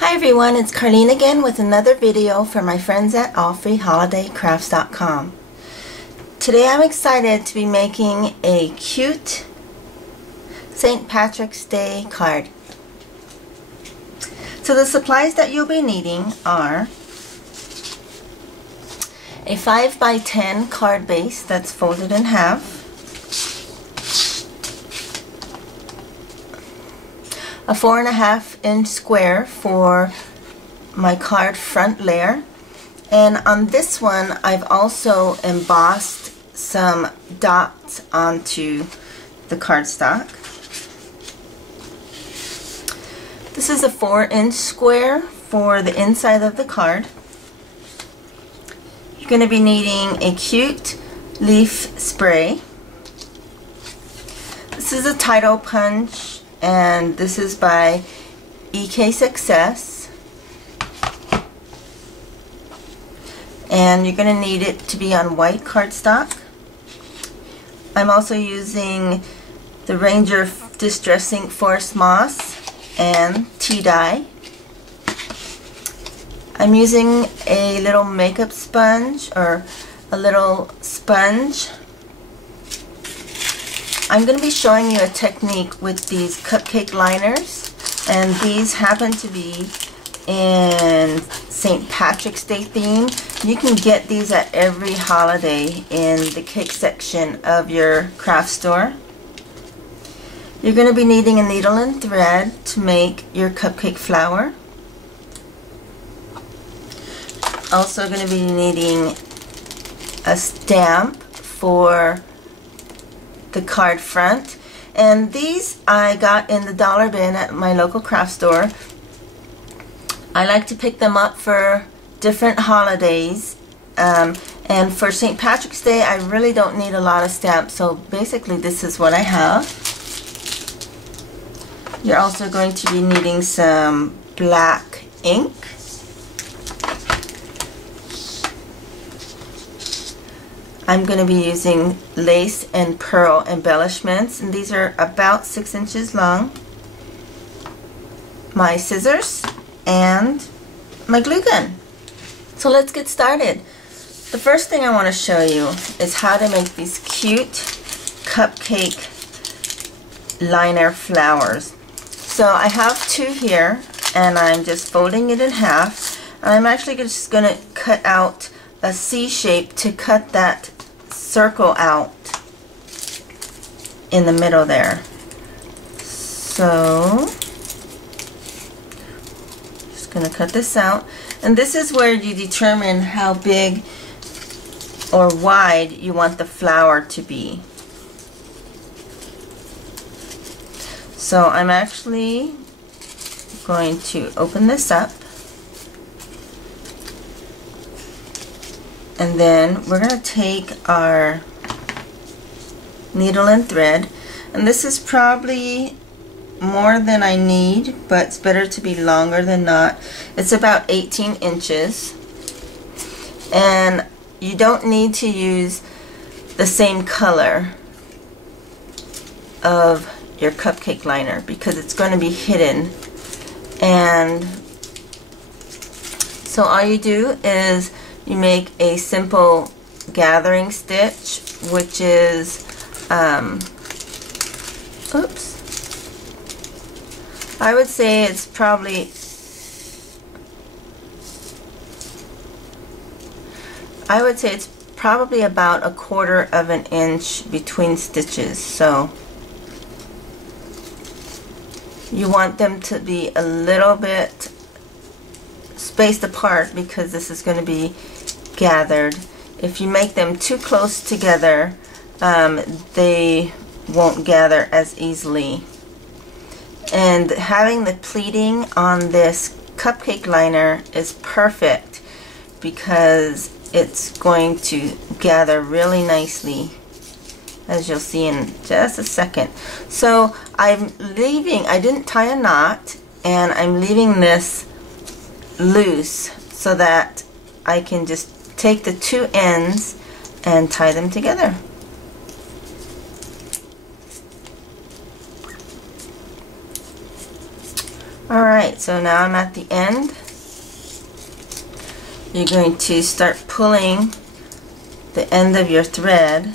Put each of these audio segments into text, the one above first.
Hi everyone, it's Carlene again with another video for my friends at allfreeholidaycrafts.com. Today I'm excited to be making a cute St. Patrick's Day card. So the supplies that you'll be needing are a 5x10 card base that's folded in half, a 4.5-inch square for my card front layer, and on this one I've also embossed some dots onto the cardstock. This is a 4-inch square for the inside of the card. You're going to be needing a cute leaf spray. This is a title punch, and this is by EK Success, and you're going to need it to be on white cardstock. I'm also using the Ranger Distressing Forest Moss and tea dye. I'm using a little makeup sponge, or a little sponge. I'm going to be showing you a technique with these cupcake liners, and these happen to be in St. Patrick's Day theme. You can get these at every holiday in the cake section of your craft store. You're going to be needing a needle and thread to make your cupcake flower. Also going to be needing a stamp for the card front, and these I got in the dollar bin at my local craft store. I like to pick them up for different holidays, and for St. Patrick's Day I really don't need a lot of stamps, so basically this is what I have. You're also going to be needing some black ink. I'm going to be using lace and pearl embellishments, and these are about 6 inches long. My scissors and my glue gun. So let's get started. The first thing I want to show you is how to make these cute cupcake liner flowers. So I have two here, and I'm just folding it in half. I'm actually just going to cut out a C shape to cut that circle out in the middle there. So just going to cut this out, and this is where you determine how big or wide you want the flower to be. So I'm actually going to open this up, and then we're going to take our needle and thread, and this is probably more than I need, but it's better to be longer than not. It's about 18 inches, and you don't need to use the same color of your cupcake liner because it's going to be hidden. And so all you do is you make a simple gathering stitch, which is I would say it's probably about 1/4 of an inch between stitches. So you want them to be a little bit spaced apart because this is going to be gathered. If you make them too close together, they won't gather as easily. And having the pleating on this cupcake liner is perfect because it's going to gather really nicely, as you'll see in just a second. So I didn't tie a knot, and I'm leaving this loose so that I can just take the two ends and tie them together. Alright, so now I'm at the end. You're going to start pulling the end of your thread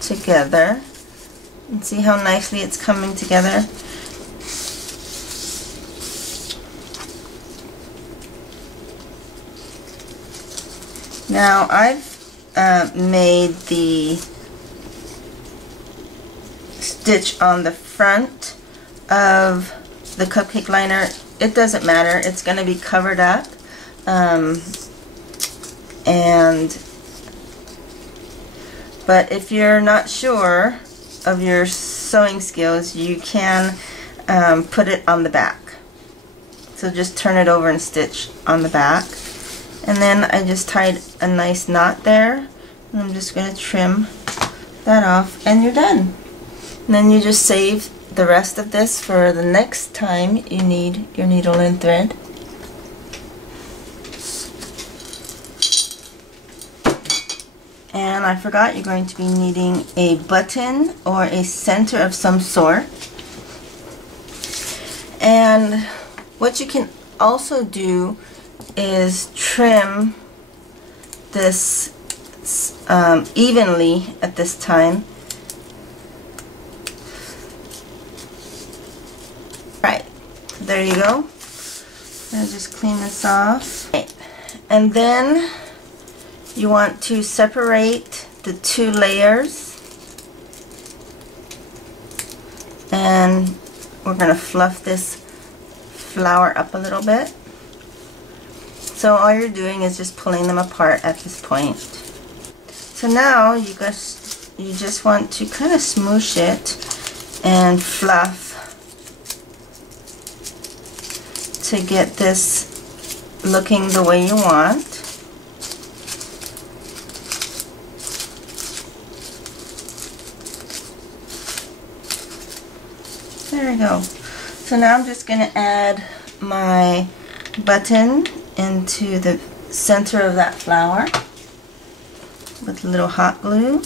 together, and see how nicely it's coming together. Now I've made the stitch on the front of the cupcake liner. It doesn't matter, it's going to be covered up, but if you're not sure of your sewing skills, you can put it on the back. So just turn it over and stitch on the back. And then I just tied a nice knot there, and I'm just going to trim that off, and you're done. And then you just save the rest of this for the next time you need your needle and thread. And I forgot, you're going to be needing a button or a center of some sort. And what you can also do is trim this evenly at this time. Right, there you go. I'll just clean this off. Right. And then you want to separate the two layers, and we're going to fluff this flower up a little bit. So all you're doing is just pulling them apart at this point. So now you just want to kind of smoosh it and fluff to get this looking the way you want. There we go. So now I'm just going to add my button into the center of that flower with a little hot glue.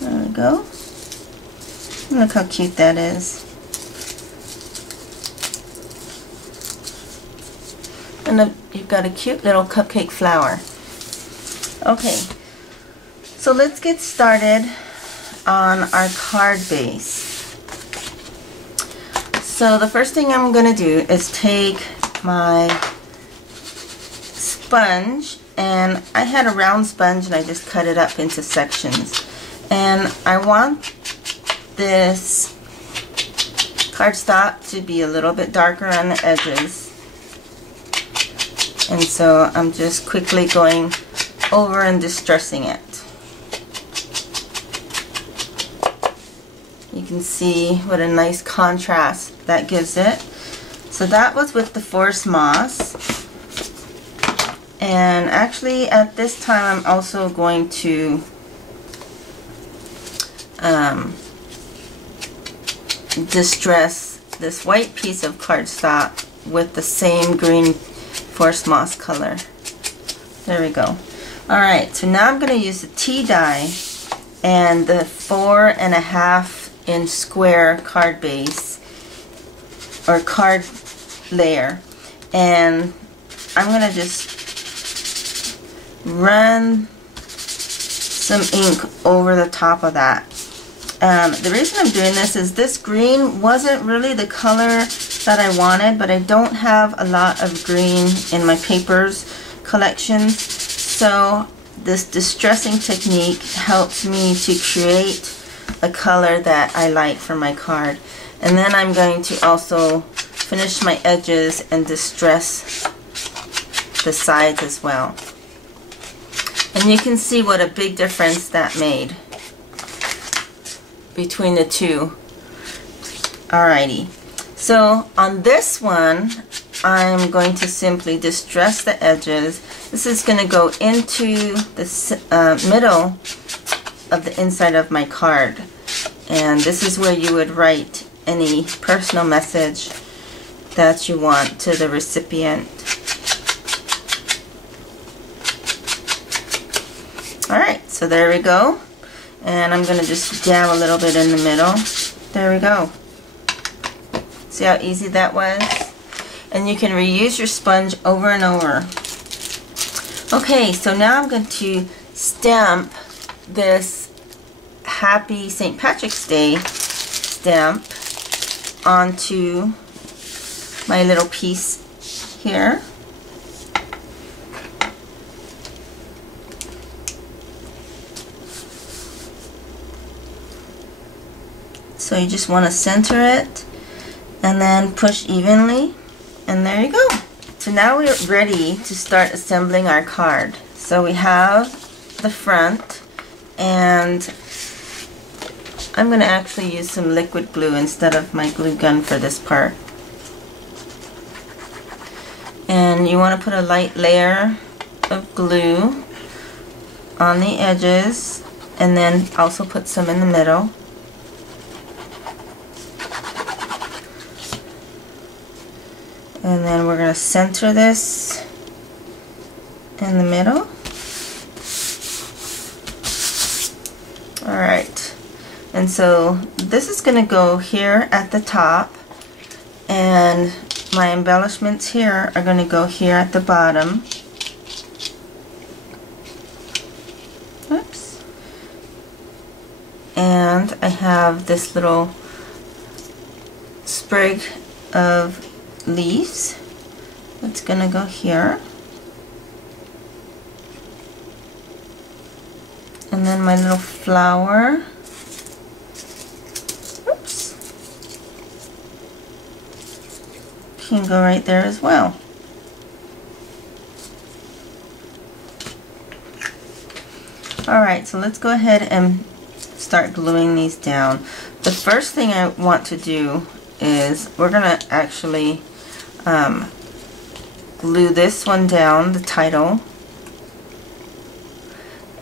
There we go. Look how cute that is. And you've got a cute little cupcake flower. Okay, so let's get started on our card base. So the first thing I'm going to do is take my sponge, and I had a round sponge and I just cut it up into sections, and I want this cardstock to be a little bit darker on the edges, and so I'm just quickly going over and distressing it. You can see what a nice contrast that gives it. So that was with the forest moss, and actually at this time I'm also going to distress this white piece of cardstock with the same green forest moss color. There we go. Alright, so now I'm going to use the tea dye and the 4.5-inch square card base or card layer, and I'm going to just run some ink over the top of that. The reason I'm doing this is this green wasn't really the color that I wanted, but I don't have a lot of green in my papers collections, so this distressing technique helps me to create a color that I like for my card. And then I'm going to also finish my edges and distress the sides as well. And you can see what a big difference that made between the two. Alrighty, so on this one I'm going to simply distress the edges. This is going to go into the middle of the inside of my card, and this is where you would write any personal message that you want to the recipient. Alright, so there we go. And I'm going to just dab a little bit in the middle. There we go. See how easy that was? And you can reuse your sponge over and over. Okay, so now I'm going to stamp this Happy St. Patrick's Day stamp onto my little piece here. So you just want to center it and then push evenly, and there you go. So now we're ready to start assembling our card. So we have the front, and I'm going to actually use some liquid glue instead of my glue gun for this part. And you want to put a light layer of glue on the edges, and then also put some in the middle. And then we're going to center this in the middle. Alright, and so this is going to go here at the top, and my embellishments here are going to go here at the bottom. Oops. And I have this little sprig of leaves that's going to go here. And then my little flower. Oops. Can go right there as well. Alright, so let's go ahead and start gluing these down. The first thing I want to do is we're going to actually glue this one down, the title.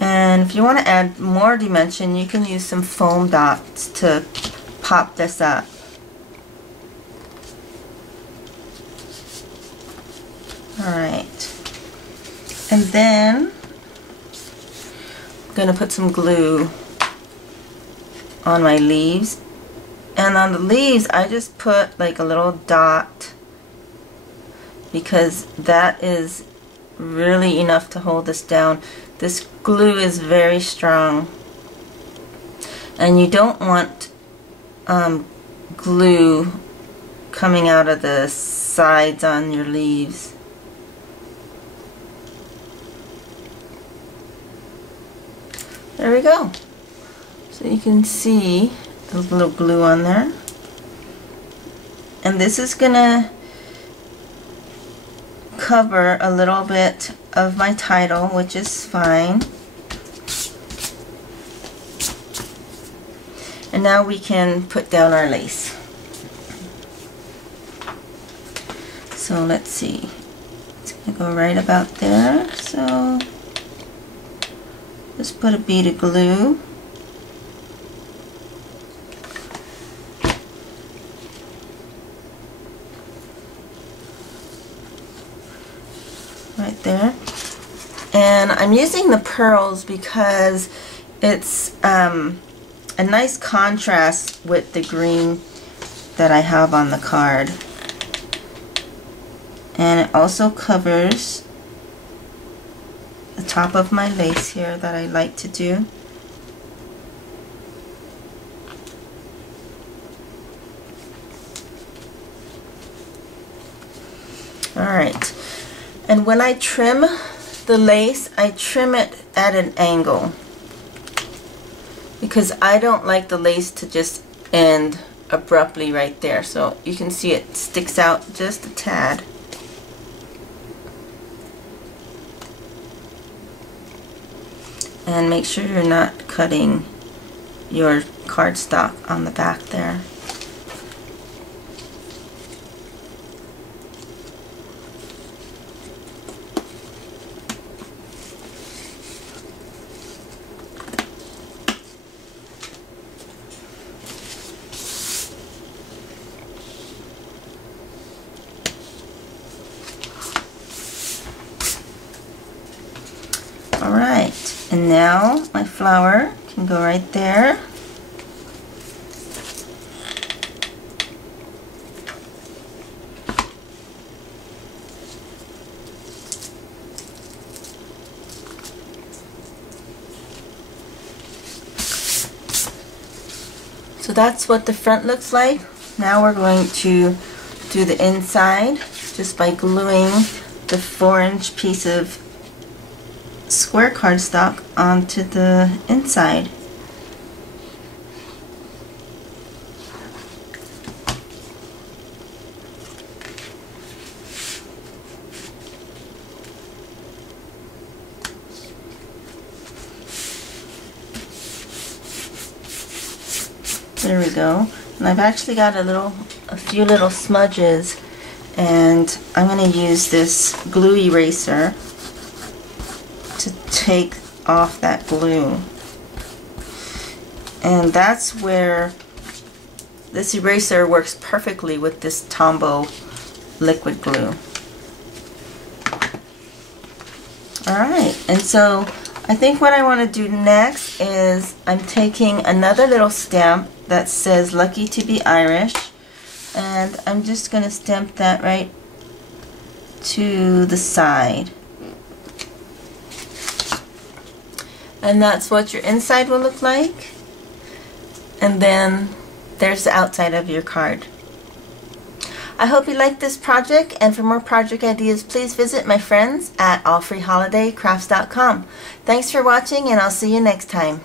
And if you want to add more dimension, you can use some foam dots to pop this up. Alright. And then I'm going to put some glue on my leaves. And on the leaves, I just put like a little dot, because that is really enough to hold this down. This glue is very strong, and you don't want glue coming out of the sides on your leaves. There we go. So you can see there's a little glue on there, and this is gonna cover a little bit of my title, which is fine. And now we can put down our lace. So let's see, it's gonna go right about there. So just put a bead of glue. Right there. And I'm using the pearls because it's a nice contrast with the green that I have on the card. And it also covers the top of my lace here that I like to do. Alright. And when I trim the lace, I trim it at an angle, because I don't like the lace to just end abruptly right there. So you can see it sticks out just a tad. And make sure you're not cutting your cardstock on the back there. Alright, and now my flower can and go right there. So that's what the front looks like. Now we're going to do the inside just by gluing the 4-inch piece of square cardstock onto the inside. There we go. And I've actually got a few little smudges, and I'm going to use this glue eraser to take off that glue. And that's where this eraser works perfectly with this Tombow liquid glue. Alright, and so I think what I want to do next is I'm taking another little stamp that says Lucky to be Irish, and I'm just going to stamp that right to the side. And that's what your inside will look like. And then there's the outside of your card. I hope you liked this project, and for more project ideas, please visit my friends at allfreeholidaycrafts.com. Thanks for watching, and I'll see you next time.